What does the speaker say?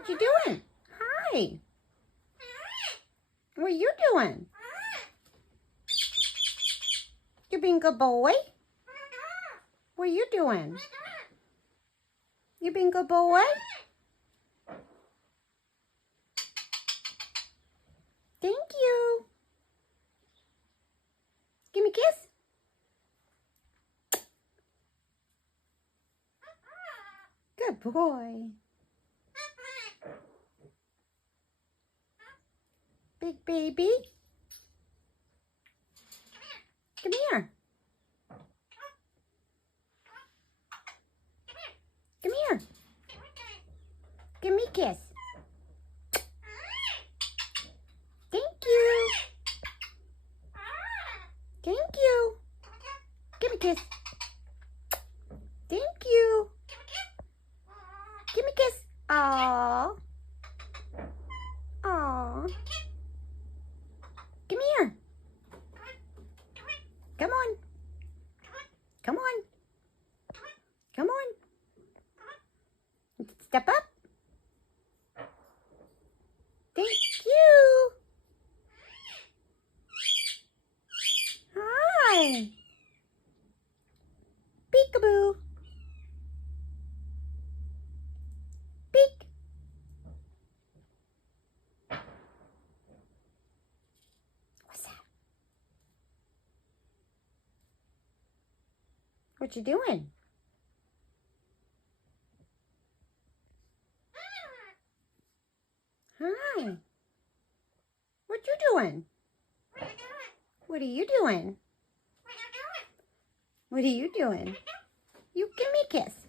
What you doing? Hi. What are you doing? You being a good boy? What are you doing? You being a good boy? Thank you. Give me a kiss. Good boy. Big baby. Come here. Come here. Give me a kiss. Thank you. Thank you. Give me a kiss. Thank you. Give me a kiss. Aww. Aww. Come here. Come on. Come on. Come on. Step up. Thank you. Hi. Peekaboo. Peek. What's that? What you doing? Hi. What you doing? What are you doing? What are you doing? You give me a kiss.